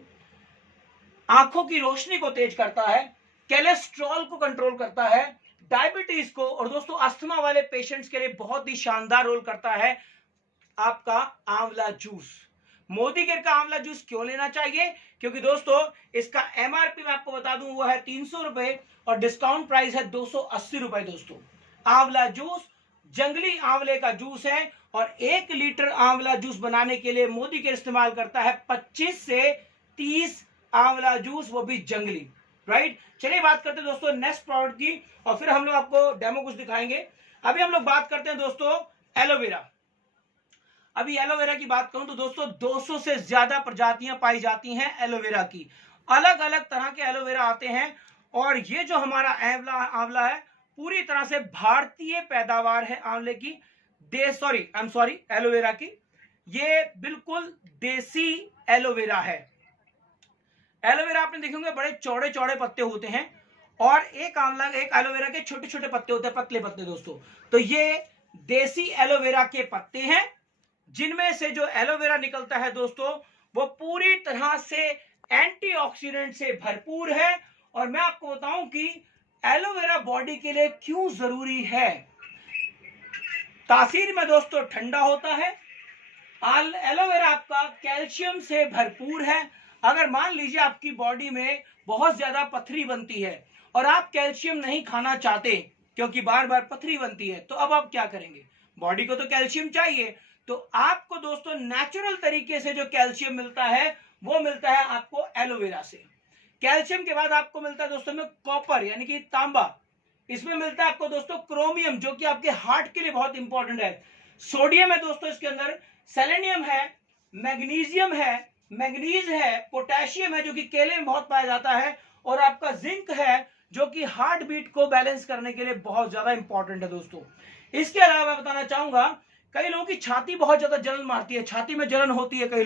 आंखों की रोशनी को तेज करता है, कोलेस्ट्रॉल को कंट्रोल करता है, डायबिटीज को, और दोस्तों अस्थमा वाले पेशेंट्स के लिए बहुत ही शानदार रोल करता है आपका आंवला जूस। मोदी केयर का आंवला जूस क्यों लेना चाहिए? क्योंकि दोस्तों इसका MRP मैं आपको बता दूं वो है 300 रुपए और डिस्काउंट प्राइस है 280 रुपए। दोस्तों आंवला जूस जंगली आंवले का जूस है, और 1 लीटर आंवला जूस बनाने के लिए मोदी केयर इस्तेमाल करता है 25 से 30 आंवला जूस, वो भी जंगली। राइट। चलिए बात करते हैं दोस्तों नेक्स्ट प्रोडक्ट की, और फिर हम लोग आपको डेमो कुछ दिखाएंगे। अभी हम लोग बात करते हैं दोस्तों एलोवेरा। अभी एलोवेरा की बात करूं तो दोस्तों 200 से ज्यादा प्रजातियां पाई जाती हैं एलोवेरा की। अलग अलग तरह के एलोवेरा आते हैं, और ये जो हमारा आंवला है पूरी तरह से भारतीय पैदावार है आंवले की, एलोवेरा की। ये बिल्कुल देसी एलोवेरा है। एलोवेरा आपने देखे होंगे बड़े चौड़े चौड़े पत्ते होते हैं, और एक एलोवेरा के छोटे छोटे पत्ते होते हैं, पतले पत्ते दोस्तों। तो ये देसी एलोवेरा के पत्ते हैं, जिनमें से जो एलोवेरा निकलता है दोस्तों वो पूरी तरह से एंटीऑक्सीडेंट से भरपूर है। और मैं आपको बताऊं कि एलोवेरा बॉडी के लिए क्यों जरूरी है। तासीर में दोस्तों ठंडा होता है। एलोवेरा आपका कैल्शियम से भरपूर है। अगर मान लीजिए आपकी बॉडी में बहुत ज्यादा पथरी बनती है और आप कैल्शियम नहीं खाना चाहते क्योंकि बार बार पथरी बनती है, तो अब आप क्या करेंगे? बॉडी को तो कैल्शियम चाहिए, तो आपको दोस्तों नेचुरल तरीके से जो कैल्शियम मिलता है वो मिलता है आपको एलोवेरा से। कैल्शियम के बाद आपको मिलता है दोस्तों में कॉपर यानी कि तांबा। इसमें मिलता है आपको दोस्तों क्रोमियम, जो कि आपके हार्ट के लिए बहुत इंपॉर्टेंट है। सोडियम है दोस्तों इसके अंदर, सेलेनियम है, मैग्नीशियम है, मैग्नीज है, पोटेशियम है जो कि केले में बहुत पाया जाता है, और आपका जिंक है जो कि हार्ट बीट को बैलेंस करने के लिए बहुत ज्यादा इंपॉर्टेंट है दोस्तों। इसके अलावा मैं बताना चाहूंगा, कई लोगों की छाती बहुत ज्यादा जलन मारती है, छाती में जलन होती है कई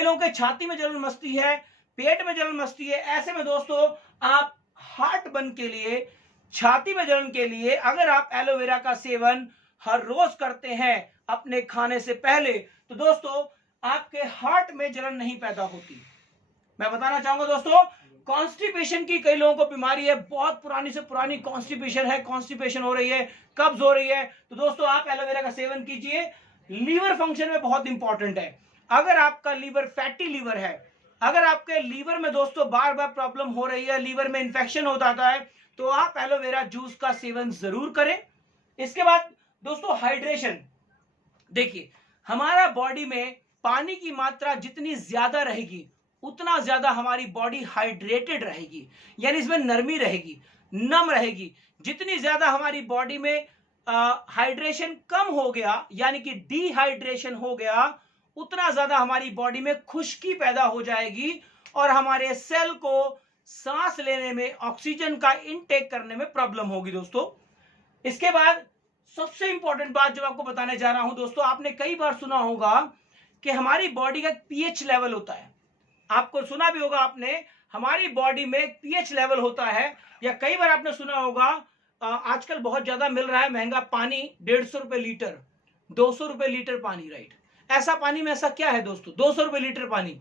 लोगों के छाती में जलन मचती है, पेट में जलन मचती है। ऐसे में दोस्तों आप हार्ट बर्न के लिए, छाती में जलन के लिए अगर आप एलोवेरा का सेवन हर रोज करते हैं अपने खाने से पहले, तो दोस्तों आपके हार्ट में जलन नहीं पैदा होती। मैं बताना चाहूंगा दोस्तों, कॉन्स्टिपेशन की कई लोगों को बीमारी है, बहुत पुरानी से पुरानी कॉन्स्टिपेशन है, कॉन्स्टिपेशन हो रही है, कब्ज हो रही है, तो दोस्तों आप एलोवेरा का सेवन कीजिए। लीवर फंक्शन में बहुत इंपॉर्टेंट है। अगर आपका लीवर फैटी लीवर है, अगर आपके लीवर में दोस्तों बार बार प्रॉब्लम हो रही है, लीवर में इंफेक्शन हो जाता है, तो आप एलोवेरा जूस का सेवन जरूर करें। इसके बाद दोस्तों हाइड्रेशन, देखिए हमारा बॉडी में पानी की मात्रा जितनी ज्यादा रहेगी उतना ज्यादा हमारी बॉडी हाइड्रेटेड रहेगी, यानी इसमें नरमी रहेगी, नम रहेगी। जितनी ज्यादा हमारी बॉडी में हाइड्रेशन कम हो गया यानी कि डिहाइड्रेशन हो गया, उतना ज्यादा हमारी बॉडी में खुश्की पैदा हो जाएगी और हमारे सेल को सांस लेने में, ऑक्सीजन का इनटेक करने में प्रॉब्लम होगी दोस्तों। इसके बाद सबसे इंपॉर्टेंट बात जो आपको बताने जा रहा हूं दोस्तों, आपने कई बार सुना होगा कि हमारी बॉडी का पीएच लेवल होता है। आपको सुना भी होगा आपने, हमारी बॉडी में एक पीएच लेवल होता है, या कई बार आपने सुना होगा आजकल बहुत ज्यादा मिल रहा है महंगा पानी, 150 रुपए लीटर, 200 रुपए लीटर पानी, राइट। ऐसा पानी में ऐसा क्या है दोस्तों, 200 रुपए लीटर पानी,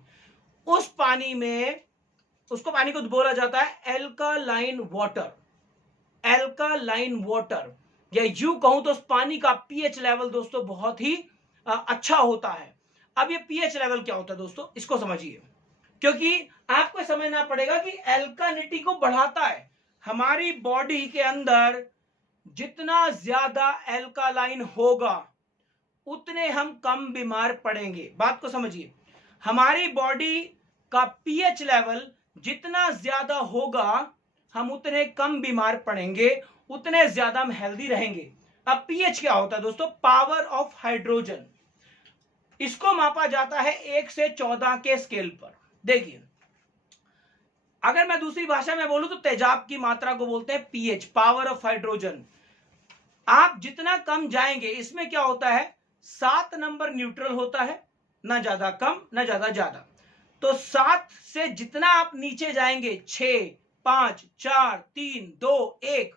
उस पानी में, उसको पानी को बोला जाता है एल्कालाइन वाटर। एल्कालाइन वाटर, या यूं कहूं तो उस पानी का पीएच लेवल दोस्तों बहुत ही अच्छा होता है। अब ये पीएच लेवल क्या होता है दोस्तों, इसको समझिए, क्योंकि आपको समझना पड़ेगा कि एल्कालिनिटी को बढ़ाता है। हमारी बॉडी के अंदर जितना ज्यादा एल्कालाइन होगा उतने हम कम बीमार पड़ेंगे। बात को समझिए, हमारी बॉडी का पीएच लेवल जितना ज्यादा होगा हम उतने कम बीमार पड़ेंगे, उतने ज्यादा हम हेल्दी रहेंगे। अब पीएच क्या होता है दोस्तों, पावर ऑफ हाइड्रोजन। इसको मापा जाता है 1 से 14 के स्केल पर। देखिए अगर मैं दूसरी भाषा में बोलूं तो तेजाब की मात्रा को बोलते हैं पीएच, पावर ऑफ हाइड्रोजन। आप जितना कम जाएंगे, इसमें क्या होता है, 7 नंबर न्यूट्रल होता है, ना ज्यादा कम ना ज्यादा ज्यादा। तो 7 से जितना आप नीचे जाएंगे, 6, 5, 4, 3, 2, 1,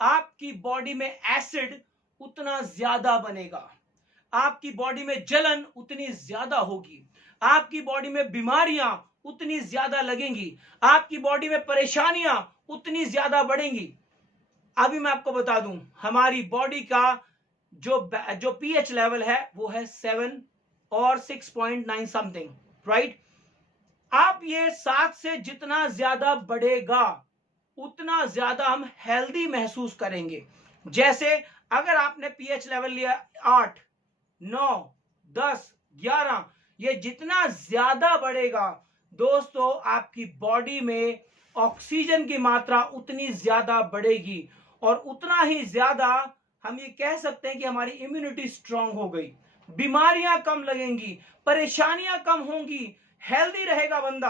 आपकी बॉडी में एसिड उतना ज्यादा बनेगा, आपकी बॉडी में जलन उतनी ज्यादा होगी, आपकी बॉडी में बीमारियां उतनी ज्यादा लगेंगी, आपकी बॉडी में परेशानियां उतनी ज्यादा बढ़ेंगी। अभी मैं आपको बता दूं, हमारी बॉडी का जो पीएच लेवल है वो है 7 और 6.9 समथिंग, राइट। आप ये 7 से जितना ज्यादा बढ़ेगा उतना ज्यादा हम हेल्दी महसूस करेंगे। जैसे अगर आपने पीएच लेवल लिया 8, 9, 10, 11, ये जितना ज्यादा बढ़ेगा दोस्तों आपकी बॉडी में ऑक्सीजन की मात्रा उतनी ज्यादा बढ़ेगी और उतना ही ज्यादा हम ये कह सकते हैं कि हमारी इम्यूनिटी स्ट्रांग हो गई, बीमारियां कम लगेंगी, परेशानियां कम होंगी, हेल्दी रहेगा बंदा।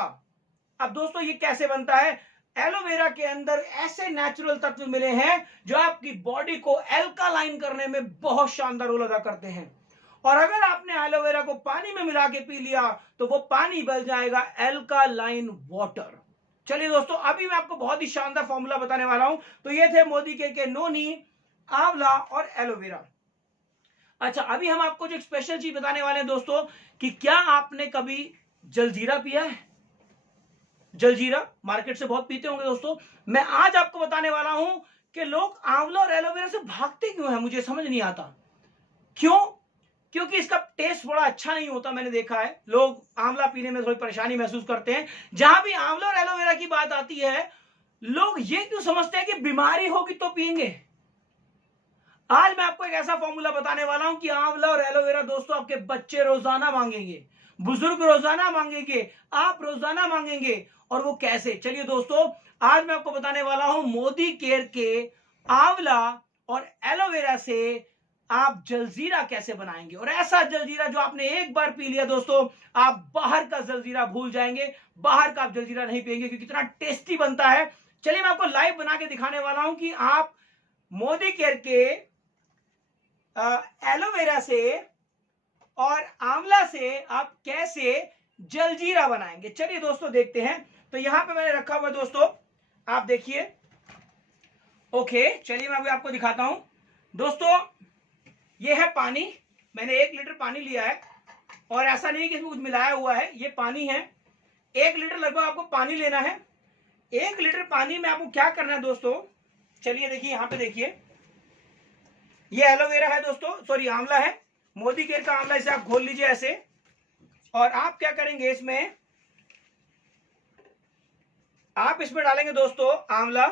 अब दोस्तों ये कैसे बनता है? एलोवेरा के अंदर ऐसे नेचुरल तत्व मिले हैं जो आपकी बॉडी को एल्कालाइन करने में बहुत शानदार रोल अदा करते हैं। और अगर आपने एलोवेरा को पानी में मिला के पी लिया तो वो पानी बन जाएगा एल्कालाइन वाटर। चलिए दोस्तों, अभी मैं आपको बहुत ही शानदार फॉर्मूला बताने वाला हूं। तो ये थे मोदी के नोनी, आंवला और एलोवेरा। अच्छा, अभी हम आपको जो एक स्पेशल चीज बताने वाले हैं दोस्तों, कि क्या आपने कभी जलजीरा पिया है? जलजीरा मार्केट से बहुत पीते होंगे दोस्तों। मैं आज आपको बताने वाला हूं कि लोग आंवला और एलोवेरा से भागते क्यों हैं, मुझे समझ नहीं आता। क्यों? क्योंकि इसका टेस्ट बड़ा अच्छा नहीं होता। मैंने देखा है लोग आंवला पीने में थोड़ी परेशानी महसूस करते हैं। जहां भी आंवला और एलोवेरा की बात आती है, लोग ये क्यों समझते हैं कि बीमारी होगी तो पिएंगे। आज मैं आपको एक ऐसा फॉर्मूला बताने वाला हूं कि आंवला और एलोवेरा दोस्तों आपके बच्चे रोजाना मांगेंगे, बुजुर्ग रोजाना मांगेंगे, आप रोजाना मांगेंगे। और वो कैसे? चलिए दोस्तों, आज मैं आपको बताने वाला हूं मोदी केयर के आंवला और एलोवेरा से आप जलजीरा कैसे बनाएंगे। और ऐसा जलजीरा जो आपने एक बार पी लिया दोस्तों, आप बाहर का जलजीरा भूल जाएंगे, बाहर का आप जलजीरा नहीं पिएंगे, क्योंकि कितना टेस्टी बनता है। चलिए मैं आपको लाइव बना के दिखाने वाला हूं कि आप मोदी केयर के एलोवेरा से और आंवला से आप कैसे जलजीरा बनाएंगे। चलिए दोस्तों देखते हैं। तो यहां पे मैंने रखा हुआ दोस्तों, आप देखिए। ओके, चलिए मैं अभी आपको दिखाता हूं दोस्तों। ये है पानी, मैंने 1 लीटर पानी लिया है और ऐसा नहीं कि इसमें कुछ मिलाया हुआ है, ये पानी है। 1 लीटर लगभग आपको पानी लेना है। 1 लीटर पानी में आपको क्या करना है दोस्तों, चलिए देखिए, यहां पे देखिए, ये एलोवेरा है दोस्तों, सॉरी आंवला है, मोदी केयर का आंवला। इसे आप घोल लीजिए ऐसे। और आप क्या करेंगे, इसमें आप इसमें डालेंगे दोस्तों आंवला।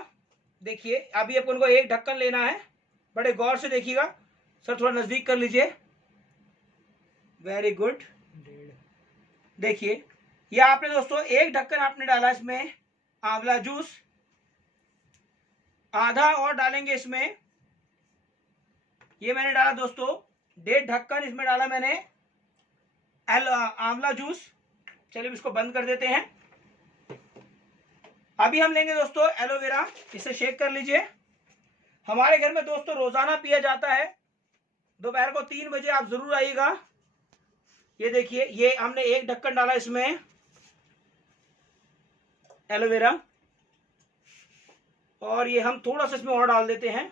देखिए अभी अपन को एक ढक्कन लेना है, बड़े गौर से देखिएगा। सर थोड़ा नजदीक कर लीजिए, वेरी गुड। देखिए ये आपने दोस्तों एक ढक्कन आपने डाला इसमें आंवला जूस, आधा और डालेंगे इसमें। ये मैंने डाला दोस्तों 1.5 ढक्कन, इसमें डाला मैंने आंवला जूस। चलिए इसको बंद कर देते हैं। अभी हम लेंगे दोस्तों एलोवेरा, इसे शेक कर लीजिए। हमारे घर में दोस्तों रोजाना पिया जाता है। दोपहर को 3 बजे आप जरूर आइएगा। ये देखिए, ये हमने 1 ढक्कन डाला इसमें एलोवेरा, और ये हम थोड़ा सा इसमें और डाल देते हैं,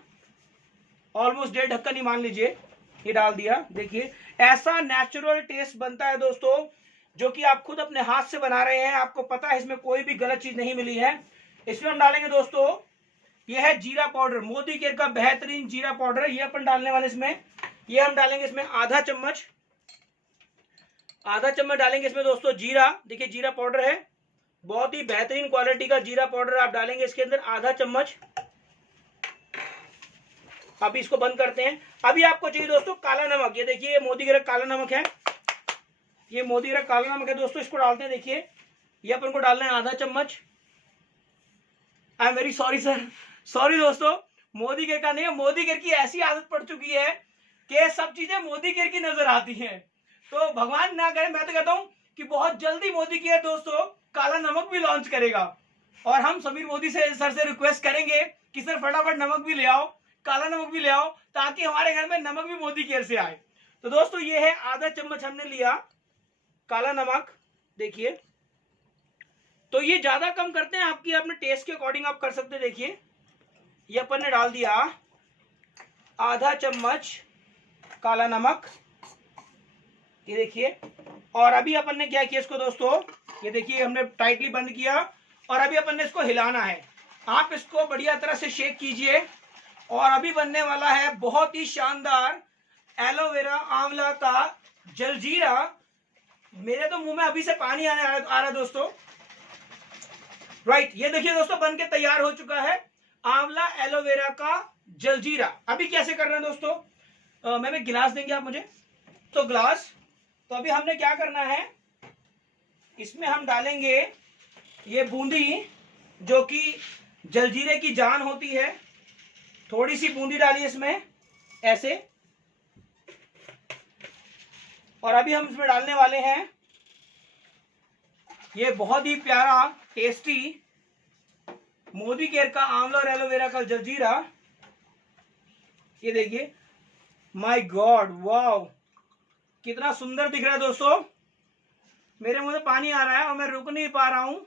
ऑलमोस्ट 1.5 ढक्कन ही मान लीजिए, ये डाल दिया। देखिए ऐसा नेचुरल टेस्ट बनता है दोस्तों, जो कि आप खुद अपने हाथ से बना रहे हैं, आपको पता है इसमें कोई भी गलत चीज नहीं मिली है। इसमें हम डालेंगे दोस्तों, ये है जीरा पाउडर, मोदी केयर का बेहतरीन जीरा पाउडर, ये अपन डालने वाले इसमें। ये हम डालेंगे इसमें आधा चम्मच डालेंगे इसमें दोस्तों जीरा। देखिए जीरा पाउडर है, बहुत ही बेहतरीन क्वालिटी का जीरा पाउडर आप डालेंगे इसके अंदर, आधा चम्मच। अभी इसको बंद करते हैं। अभी आपको चाहिए दोस्तों काला नमक। ये देखिए ये मोदी केयर काला नमक है, ये मोदी केयर काला नमक है दोस्तों, इसको डालते हैं। देखिए ये अपन को डालना है आधा चम्मच। I am very sorry sir, sorry दोस्तों, मोदी केयर का नहीं है। मोदी केयर की ऐसी आदत पड़ चुकी है कि सब चीजें मोदी केयर की नजर आती हैं। तो भगवान ना करे, मैं तो कहता हूं कि बहुत जल्दी मोदी केयर दोस्तों काला नमक भी लॉन्च करेगा। और हम समीर मोदी से सर से रिक्वेस्ट करेंगे कि सर फटाफट नमक भी ले आओ, काला नमक भी ले आओ, ताकि हमारे घर में नमक भी मोदी केयर से आए। तो दोस्तों ये है आधा चम्मच हमने लिया काला नमक। देखिए तो ये ज्यादा कम करते हैं, आपकी अपने टेस्ट के अकॉर्डिंग आप कर सकते हैं। देखिए ये अपन ने डाल दिया आधा चम्मच काला नमक, ये देखिए। और अभी अपन ने क्या किया इसको दोस्तों, ये देखिए हमने टाइटली बंद किया, और अभी अपन ने इसको हिलाना है। आप इसको बढ़िया तरह से शेक कीजिए, और अभी बनने वाला है बहुत ही शानदार एलोवेरा आंवला का जलजीरा। मेरे तो मुंह में अभी से पानी आने आ रहा दोस्तों। राइट, ये देखिए दोस्तों बन के तैयार हो चुका है आंवला एलोवेरा का जलजीरा। अभी कैसे करना है दोस्तों, मैं गिलास देंगे आप मुझे, तो ग्लास। तो अभी हमने क्या करना है, इसमें हम डालेंगे ये बूंदी, जो कि जलजीरे की जान होती है। थोड़ी सी बूंदी डालिए इसमें ऐसे। और अभी हम इसमें डालने वाले हैं ये बहुत ही प्यारा टेस्टी मोदी केयर का आंवला और एलोवेरा का जलजीरा। ये देखिए, माय गॉड, वाओ, कितना सुंदर दिख रहा है दोस्तों। मेरे मुंह में पानी आ रहा है और मैं रुक नहीं पा रहा हूं,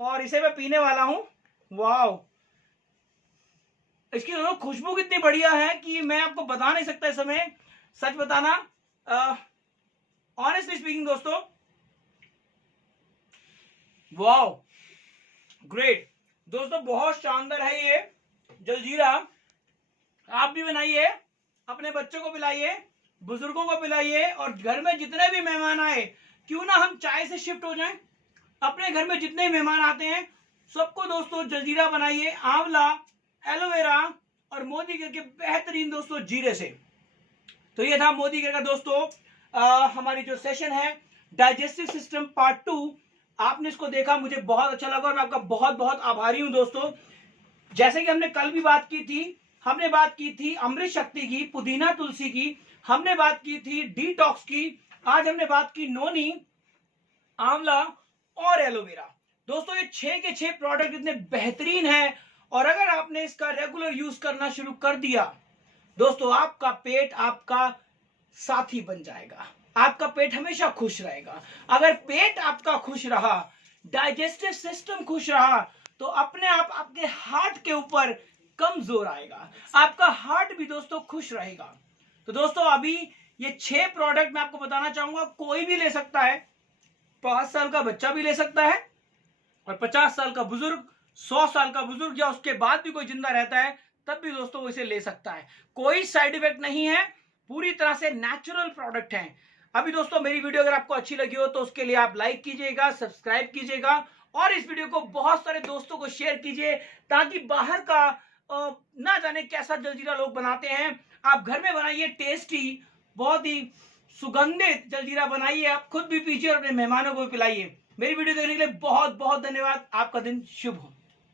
और इसे मैं पीने वाला हूं। वाओ, इसकी दोनों खुशबू कितनी बढ़िया है कि मैं आपको बता नहीं सकता इस समय। सच बताना, ऑनेस्टली स्पीकिंग दोस्तों, वाओ, ग्रेट दोस्तों, बहुत शानदार है ये जलजीरा। आप भी बनाइए, अपने बच्चों को पिलाइए, बुजुर्गों को पिलाइए, और घर में जितने भी मेहमान आए, क्यों ना हम चाय से शिफ्ट हो जाएं। अपने घर में जितने मेहमान आते हैं सबको दोस्तों जलजीरा बनाइए, आंवला, एलोवेरा और मोदी केयर के बेहतरीन दोस्तों जीरे से। तो ये था मोदी केयर का दोस्तों हमारी जो सेशन है डाइजेस्टिव सिस्टम पार्ट 2। आपने इसको देखा, मुझे बहुत अच्छा लगा और मैं आपका बहुत बहुत आभारी हूं दोस्तों। जैसे कि हमने कल भी बात की थी, हमने बात की थी अमृत शक्ति की, पुदीना तुलसी की, हमने बात की थी डिटॉक्स की, आज हमने बात की नोनी, आंवला और एलोवेरा। दोस्तों ये 6 के 6 प्रोडक्ट इतने बेहतरीन हैं, और अगर आपने इसका रेगुलर यूज करना शुरू कर दिया दोस्तों, आपका पेट आपका साथी बन जाएगा, आपका पेट हमेशा खुश रहेगा। अगर पेट आपका खुश रहा, डाइजेस्टिव सिस्टम खुश रहा, तो अपने आप आपके हार्ट के ऊपर कम जोर आएगा, आपका हार्ट भी दोस्तों खुश रहेगा। तो दोस्तों अभी ये 6 प्रोडक्ट मैं आपको बताना चाहूंगा, कोई भी ले सकता है, 5 साल का बच्चा भी ले सकता है, और 50 साल का बुजुर्ग, 100 साल का बुजुर्ग, या उसके बाद भी कोई जिंदा रहता है तब भी दोस्तों वो इसे ले सकता है। कोई साइड इफेक्ट नहीं है, पूरी तरह से नेचुरल प्रोडक्ट है। अभी दोस्तों मेरी वीडियो अगर आपको अच्छी लगी हो तो उसके लिए आप लाइक कीजिएगा, सब्सक्राइब कीजिएगा, और इस वीडियो को बहुत सारे दोस्तों को शेयर कीजिए, ताकि बाहर का ना जाने कैसा जलजीरा लोग बनाते हैं, आप घर में बनाइए टेस्टी, बहुत ही सुगंधित जलजीरा बनाइए, आप खुद भी पीजिए और अपने मेहमानों को भी पिलाइए। मेरी वीडियो देखने के लिए बहुत बहुत धन्यवाद। आपका दिन शुभ हो।